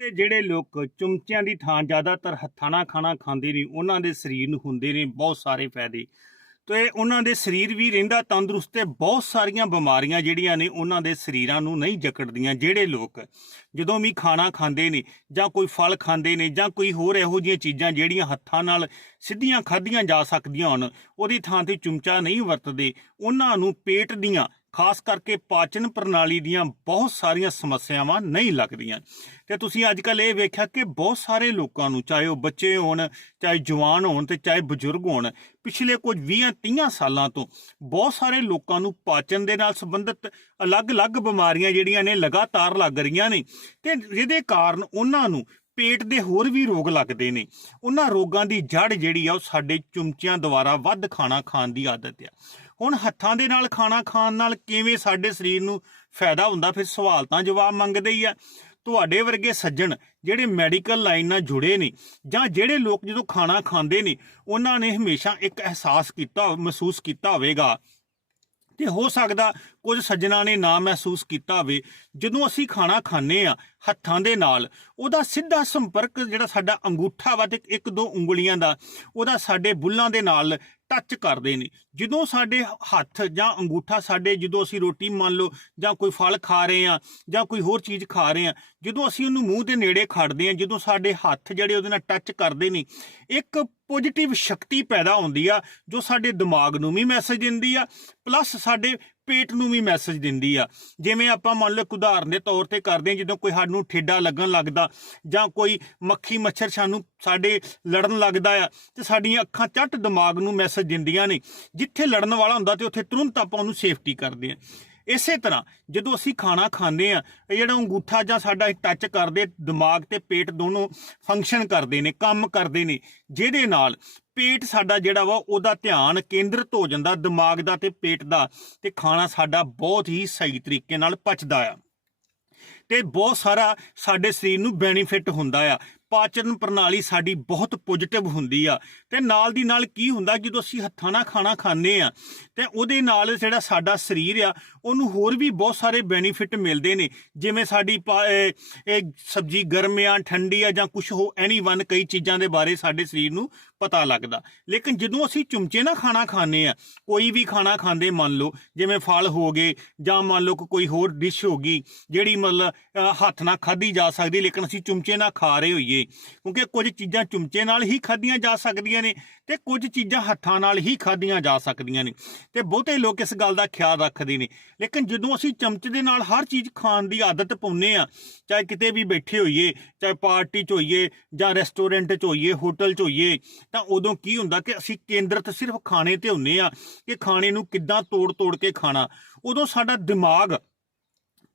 ਤੇ ਜਿਹੜੇ ਲੋਕ ਚਮਚਿਆਂ ਦੀ ਥਾਂ ਜ਼ਿਆਦਾਤਰ ਹੱਥਾਂ ਨਾਲ ਖਾਣਾ ਖਾਂਦੇ ਨੇ, ਉਹਨਾਂ ਦੇ ਸਰੀਰ ਨੂੰ ਹੁੰਦੇ ਨੇ ਬਹੁਤ ਸਾਰੇ ਫਾਇਦੇ। ਤੇ ਉਹਨਾਂ ਦੇ ਸਰੀਰ ਵੀ ਰਹਿੰਦਾ ਤੰਦਰੁਸਤ ਤੇ ਬਹੁਤ ਸਾਰੀਆਂ ਬਿਮਾਰੀਆਂ ਜਿਹੜੀਆਂ ਨੇ ਉਹਨਾਂ ਦੇ ਸਰੀਰਾਂ ਨੂੰ ਨਹੀਂ ਜਕੜਦੀਆਂ, ਜਿਹੜੇ ਲੋਕ ਜਦੋਂ ਵੀ ਖਾਣਾ ਖਾਂਦੇ ਨੇ ਜਾਂ ਕੋਈ ਫਲ ਖਾਂਦੇ ਨੇ ਜਾਂ ਕੋਈ ਹੋਰ ਇਹੋ ਜਿਹੀਆਂ ਚੀਜ਼ਾਂ ਜਿਹੜੀਆਂ ਹੱਥਾਂ ਨਾਲ ਸਿੱਧੀਆਂ ਖਾਧੀਆਂ ਜਾ ਸਕਦੀਆਂ ਹਨ ਉਹਦੀ ਥਾਂ ਤੇ ਚਮਚਾ ਨਹੀਂ ਵਰਤਦੇ, ਉਹਨਾਂ ਨੂੰ ਪੇਟ ਦੀਆਂ ਖਾਸ ਕਰਕੇ ਪਾਚਨ ਪ੍ਰਣਾਲੀ ਦੀਆਂ ਬਹੁਤ ਸਾਰੀਆਂ ਸਮੱਸਿਆਵਾਂ ਨਹੀਂ ਲੱਗਦੀਆਂ। ਤੇ ਤੁਸੀਂ ਅੱਜ ਕੱਲ ਇਹ ਵੇਖਿਆ ਕਿ ਬਹੁਤ ਸਾਰੇ ਲੋਕਾਂ ਨੂੰ, ਚਾਹੇ ਉਹ ਬੱਚੇ ਹੋਣ, ਚਾਹੇ ਜਵਾਨ ਹੋਣ ਤੇ ਚਾਹੇ ਬਜ਼ੁਰਗ ਹੋਣ, ਪਿਛਲੇ ਕੁਝ 20 30 ਸਾਲਾਂ ਤੋਂ ਬਹੁਤ ਸਾਰੇ ਲੋਕਾਂ ਨੂੰ ਪਾਚਨ ਦੇ ਨਾਲ ਸੰਬੰਧਿਤ ਅਲੱਗ-ਅਲੱਗ ਬਿਮਾਰੀਆਂ ਜਿਹੜੀਆਂ ਨੇ ਲਗਾਤਾਰ ਲੱਗ ਰਹੀਆਂ ਨੇ। ਤੇ ਜਿਹਦੇ ਕਾਰਨ ਉਹਨਾਂ ਨੂੰ ਪੇਟ ਦੇ ਹੋਰ ਵੀ ਰੋਗ ਲੱਗਦੇ ਨੇ। ਉਹਨਾਂ ਰੋਗਾਂ ਦੀ ਜੜ ਜਿਹੜੀ ਆ ਉਹ ਸਾਡੇ ਚੁੰਮਚਿਆਂ ਦੁਆਰਾ ਵੱਧ ਖਾਣਾ ਖਾਣ ਦੀ ਆਦਤ ਆ। ਹੁਣ ਹੱਥਾਂ ਦੇ ਨਾਲ, ਖਾਣਾ ਖਾਣ ਨਾਲ ਕਿਵੇਂ ਸਾਡੇ ਸਰੀਰ ਨੂੰ ਫਾਇਦਾ ਹੁੰਦਾ, ਫਿਰ ਸਵਾਲ ਤਾਂ ਜਵਾਬ ਮੰਗਦੇ ਹੀ ਆ। ਤੁਹਾਡੇ ਵਰਗੇ ਸੱਜਣ ਜਿਹੜੇ ਮੈਡੀਕਲ ਲਾਈਨ ਨਾਲ ਜੁੜੇ ਨੇ ਜਾਂ ਜਿਹੜੇ ਲੋਕ ਜਦੋਂ ਖਾਣਾ ਖਾਂਦੇ ਨੇ, ਉਹਨਾਂ ਨੇ ਹਮੇਸ਼ਾ ਇੱਕ ਅਹਿਸਾਸ ਕੀਤਾ, ਮਹਿਸੂਸ ਕੀਤਾ ਹੋਵੇਗਾ। ਤੇ ਹੋ ਸਕਦਾ ਕੁਝ ਸੱਜਣਾ ਨੇ ਨਾ ਮਹਿਸੂਸ ਕੀਤਾ ਹੋਵੇ, ਜਦੋਂ ਅਸੀਂ ਖਾਣਾ ਖਾਂਦੇ ਆ ਹੱਥਾਂ ਦੇ ਨਾਲ, ਉਹਦਾ ਸਿੱਧਾ ਸੰਪਰਕ ਜਿਹੜਾ ਸਾਡਾ ਅੰਗੂਠਾ ਵਾ ਤੇ ਇੱਕ ਦੋ ਉਂਗਲੀਆਂ ਦਾ, ਉਹਦਾ ਸਾਡੇ ਬੁੱਲਾਂ ਦੇ ਨਾਲ ਟੱਚ ਕਰਦੇ ਨੇ। ਜਦੋਂ ਸਾਡੇ ਹੱਥ ਜਾਂ ਅੰਗੂਠਾ ਸਾਡੇ, ਜਦੋਂ ਅਸੀਂ ਰੋਟੀ ਮੰਨ ਲਓ ਜਾਂ ਕੋਈ ਫਲ ਖਾ ਰਹੇ ਆ ਜਾਂ ਕੋਈ ਹੋਰ ਚੀਜ਼ ਖਾ ਰਹੇ ਆ ਜਦੋਂ ਅਸੀਂ ਉਹਨੂੰ ਮੂੰਹ ਦੇ ਨੇੜੇ ਖੜਦੇ ਆ ਜਦੋਂ ਸਾਡੇ ਹੱਥ ਜਿਹੜੇ ਉਹਦੇ ਨਾਲ ਟੱਚ ਕਰਦੇ ਨੇ, ਇੱਕ ਪੋਜੀਟਿਵ ਸ਼ਕਤੀ ਪੈਦਾ ਹੁੰਦੀ ਆ ਜੋ ਸਾਡੇ ਦਿਮਾਗ ਨੂੰ ਵੀ ਮੈਸੇਜ ਦਿੰਦੀ ਆ ਪਲੱਸ ਸਾਡੇ ਪੇਟ ਨੂੰ ਵੀ ਮੈਸੇਜ ਦਿੰਦੀ ਆ। ਜਿਵੇਂ ਆਪਾਂ ਮੰਨ ਲਓ ਇੱਕ ਉਦਾਹਰਨ ਦੇ ਤੌਰ ਤੇ ਕਰਦੇ ਹਾਂ, ਜਦੋਂ ਕੋਈ ਸਾਨੂੰ ਠੇਡਾ ਲੱਗਣ ਲੱਗਦਾ ਜਾਂ ਕੋਈ ਮੱਖੀ ਮੱਛਰ ਸਾਨੂੰ ਸਾਡੇ ਲੜਨ ਲੱਗਦਾ ਆ, ਤੇ ਸਾਡੀਆਂ ਅੱਖਾਂ ਚੱਟ ਦਿਮਾਗ ਨੂੰ ਮੈਸੇਜ ਦਿੰਦੀਆਂ ਨੇ। ਜਿੱਥੇ ਲੜਨ ਵਾਲਾ ਹੁੰਦਾ ਤੇ ਉੱਥੇ ਤੁਰੰਤ ਆਪਾਂ ਉਹਨੂੰ ਸੇਫਟੀ ਕਰਦੇ ਆ ਇਸੇ ਤਰ੍ਹਾਂ ਜਦੋਂ ਅਸੀਂ ਖਾਣਾ ਖਾਂਦੇ ਆ ਜਿਹੜਾ ਅੰਗੂਠਾ ਜਾਂ ਸਾਡਾ ਟੱਚ ਕਰਦੇ, ਦਿਮਾਗ ਤੇ ਪੇਟ ਦੋਨੋਂ ਫੰਕਸ਼ਨ ਕਰਦੇ ਨੇ, ਕੰਮ ਕਰਦੇ ਨੇ, ਜਿਹਦੇ ਨਾਲ ਪੇਟ ਸਾਡਾ ਜਿਹੜਾ ਵਾ, ਉਹਦਾ ਧਿਆਨ ਕੇਂਦਰਿਤ ਹੋ ਜਾਂਦਾ ਦਿਮਾਗ ਦਾ ਤੇ ਪੇਟ ਦਾ ਤੇ ਖਾਣਾ ਸਾਡਾ ਬਹੁਤ ਹੀ ਸਹੀ ਤਰੀਕੇ ਨਾਲ ਪਚਦਾ ਆ। ਤੇ ਬਹੁਤ ਸਾਰਾ ਸਾਡੇ ਸਰੀਰ ਨੂੰ ਬੈਨੀਫਿਟ ਹੁੰਦਾ ਆ। ਪਾਚਨ ਪ੍ਰਣਾਲੀ ਸਾਡੀ ਬਹੁਤ ਪੋਜੀਟਿਵ ਹੁੰਦੀ ਆ। ਤੇ ਨਾਲ ਦੀ ਨਾਲ ਕੀ ਹੁੰਦਾ, ਜਦੋਂ ਅਸੀਂ ਹੱਥਾਂ ਨਾਲ ਖਾਣਾ ਖਾਂਦੇ ਆ, ਤੇ ਉਹਦੇ ਨਾਲ ਜਿਹੜਾ ਸਾਡਾ ਸਰੀਰ ਆ, ਉਹਨੂੰ ਹੋਰ ਵੀ ਬਹੁਤ ਸਾਰੇ ਬੈਨੀਫਿਟ ਮਿਲਦੇ ਨੇ। ਜਿਵੇਂ ਸਾਡੀ ਪਾ- ਇਹ ਸਬਜ਼ੀ ਗਰਮ ਆ, ਠੰਡੀ ਆ ਜਾਂ ਕੁਝ ਹੋ ਐਨੀ ਵਨ ਕਈ ਚੀਜ਼ਾਂ ਦੇ ਬਾਰੇ ਸਾਡੇ ਸਰੀਰ ਨੂੰ ਪਤਾ ਲੱਗਦਾ। ਲੇਕਿਨ ਜਦੋਂ ਅਸੀਂ ਚਮਚੇ ਨਾਲ ਖਾਣਾ ਖਾਂਦੇ ਆ ਕੋਈ ਵੀ ਖਾਣਾ ਖਾਂਦੇ ਮੰਨ ਲਓ, ਜਿਵੇਂ ਫਲ ਹੋ ਗਏ ਜਾਂ ਮੰਨ ਲਓ ਕਿ ਕੋਈ ਹੋਰ ਡਿਸ਼ ਹੋ ਗਈ, ਜਿਹੜੀ ਮਤਲਬ ਹੱਥ ਨਾਲ ਖਾਧੀ ਜਾ ਸਕਦੀ, ਲੇਕਿਨ ਅਸੀਂ ਚਮਚੇ ਨਾਲ ਖਾ ਰਹੇ ਹੋਈਏ। ਕਿਉਂਕਿ ਕੁਝ ਚੀਜ਼ਾਂ ਚਮਚੇ ਨਾਲ ਹੀ ਖਾਧੀਆਂ ਜਾ ਸਕਦੀਆਂ ਨੇ ਤੇ ਕੁਝ ਚੀਜ਼ਾਂ ਹੱਥਾਂ ਨਾਲ ਹੀ ਖਾਧੀਆਂ ਜਾ ਸਕਦੀਆਂ ਨੇ ਤੇ ਬਹੁਤੇ ਲੋਕ ਇਸ ਗੱਲ ਦਾ ਖਿਆਲ ਰੱਖਦੇ ਨੇ। ਲੇਕਿਨ ਜਦੋਂ ਅਸੀਂ ਚਮਚੇ ਦੇ ਨਾਲ ਹਰ ਚੀਜ਼ ਖਾਣ ਦੀ ਆਦਤ ਪਾਉਂਦੇ ਆ ਚਾਹੇ ਕਿਤੇ ਵੀ ਬੈਠੇ ਹੋਈਏ, ਚਾਹੇ ਪਾਰਟੀ 'ਚ ਹੋਈਏ ਜਾਂ ਰੈਸਟੋਰੈਂਟ 'ਚ ਹੋਈਏ ਹੋਟਲ 'ਚ ਹੋਈਏ ਤਾਂ ਉਦੋਂ ਕੀ ਹੁੰਦਾ ਕਿ ਅਸੀਂ ਕੇਂਦਰਿਤ ਸਿਰਫ ਖਾਣੇ ਤੇ ਹੁੰਨੇ ਆ ਕਿ ਖਾਣੇ ਨੂੰ ਕਿੱਦਾਂ ਤੋੜ ਤੋੜ ਕੇ ਖਾਣਾ। ਉਦੋਂ ਸਾਡਾ ਦਿਮਾਗ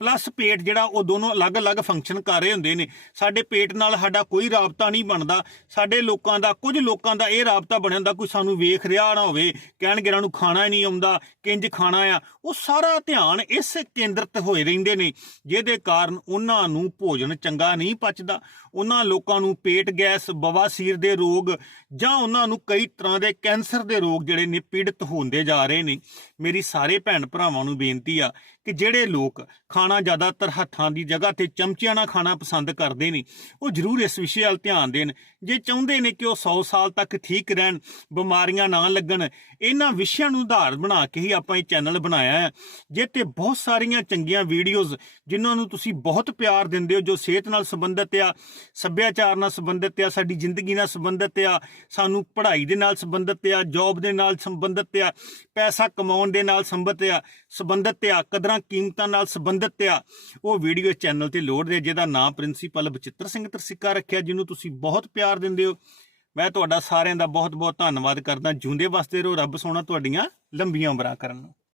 ਪਲੱਸ ਪੇਟ ਜਿਹੜਾ ਉਹ ਦੋਨੋਂ ਅਲੱਗ-ਅਲੱਗ ਫੰਕਸ਼ਨ ਕਰ ਰਹੇ ਹੁੰਦੇ ਨੇ। ਸਾਡੇ ਪੇਟ ਨਾਲ ਸਾਡਾ ਕੋਈ ਰਾਬਤਾ ਨਹੀਂ ਬਣਦਾ। ਸਾਡੇ ਲੋਕਾਂ ਦਾ, ਕੁਝ ਲੋਕਾਂ ਦਾ ਇਹ ਰਾਬਤਾ ਬਣਿਆ ਹੁੰਦਾ ਕੋਈ ਸਾਨੂੰ ਵੇਖ ਰਿਹਾ ਨਾ ਹੋਵੇ, ਕਹਿਣਗੇ ਇਹਨਾਂ ਨੂੰ ਖਾਣਾ ਹੀ ਨਹੀਂ ਆਉਂਦਾ, ਕਿੰਜ ਖਾਣਾ ਆ। ਉਹ ਸਾਰਾ ਧਿਆਨ ਇਸ ਕੇਂਦਰਿਤ ਹੋਏ ਰਹਿੰਦੇ ਨੇ, ਜਿਹਦੇ ਕਾਰਨ ਉਹਨਾਂ ਨੂੰ ਭੋਜਨ ਚੰਗਾ ਨਹੀਂ ਪਚਦਾ। ਉਹਨਾਂ ਲੋਕਾਂ ਨੂੰ ਪੇਟ ਗੈਸ ਬਵਾਸੀਰ ਦੇ ਰੋਗ ਜਾਂ ਉਹਨਾਂ ਨੂੰ ਕਈ ਤਰ੍ਹਾਂ ਦੇ ਕੈਂਸਰ ਦੇ ਰੋਗ ਜਿਹੜੇ ਨੇ ਪੀੜਤ ਹੁੰਦੇ ਜਾ ਰਹੇ ਨੇ। ਮੇਰੀ ਸਾਰੇ ਭੈਣ ਭਰਾਵਾਂ ਨੂੰ ਬੇਨਤੀ ਆ ਕਿ ਜਿਹੜੇ ਲੋਕ ਖਾਣਾ ਜ਼ਿਆਦਾਤਰ ਹੱਥਾਂ ਦੀ ਜਗ੍ਹਾ ਤੇ ਚਮਚਿਆਂ ਨਾਲ ਖਾਣਾ ਪਸੰਦ ਕਰਦੇ ਨੇ, ਉਹ ਜ਼ਰੂਰ ਇਸ ਵਿਸ਼ੇ ਵੱਲ ਧਿਆਨ ਦੇਣ। ਜੇ ਚਾਹੁੰਦੇ ਨੇ ਕਿ ਉਹ 100 ਸਾਲ ਤੱਕ ਠੀਕ ਰਹਿਣ, ਬਿਮਾਰੀਆਂ ਨਾ ਲੱਗਣ, ਇਹਨਾਂ ਵਿਸ਼ਿਆਂ ਨੂੰ ਆਧਾਰ ਬਣਾ ਕੇ ਹੀ ਆਪਾਂ ਇਹ ਚੈਨਲ ਬਣਾਇਆ ਹੈ। ਜੇ ਤੇ ਬਹੁਤ ਸਾਰੀਆਂ ਚੰਗੀਆਂ ਵੀਡੀਓਜ਼, ਜਿਨ੍ਹਾਂ ਨੂੰ ਤੁਸੀਂ ਬਹੁਤ ਪਿਆਰ ਦਿੰਦੇ ਹੋ, ਜੋ ਸਿਹਤ ਨਾਲ ਸੰਬੰਧਿਤ ਆ, ਸੱਭਿਆਚਾਰ ਨਾਲ ਸੰਬੰਧਿਤ ਆ, ਸਾਡੀ ਜ਼ਿੰਦਗੀ ਨਾਲ ਸੰਬੰਧਿਤ ਆ, ਸਾਨੂੰ ਪੜ੍ਹਾਈ ਦੇ ਨਾਲ ਸੰਬੰਧਿਤ ਆ, ਜੌਬ ਦੇ ਨਾਲ ਸੰਬੰਧਿਤ ਆ, ਪੈਸਾ ਕਮਾਉਣ ਦੇ ਨਾਲ ਸੰਬੰਧਿਤ ਆ ਸੰਬੰਧਿਤ ਆ, ਕਦਰਾਂ ਕੀਮਤਾਂ ਨਾਲ ਸੰਬੰਧਿਤ ਆ, ਉਹ ਵੀਡੀਓ ਚੈਨਲ ਤੇ ਲੋਡ ਦੇ, ਜਿਹਦਾ ਨਾਮ ਪ੍ਰਿੰਸੀਪਲ ਬਚਿੱਤਰ ਸਿੰਘ ਤਰਸਿੱਕਾ ਰੱਖਿਆ, ਜਿਹਨੂੰ ਤੁਸੀਂ ਬਹੁਤ ਪਿਆਰ ਦਿੰਦੇ ਹੋ। ਮੈਂ ਤੁਹਾਡਾ ਸਾਰਿਆਂ ਦਾ ਬਹੁਤ ਬਹੁਤ ਧੰਨਵਾਦ ਕਰਦਾ। ਜੂੰਦੇ ਵਸਦੇ ਰਹੋ ਰੱਬ ਸੋਹਣਾ ਤੁਹਾਡੀਆਂ ਲੰਬੀਆਂ ਉਮਰਾਂ ਕਰਨ ਨੂੰ।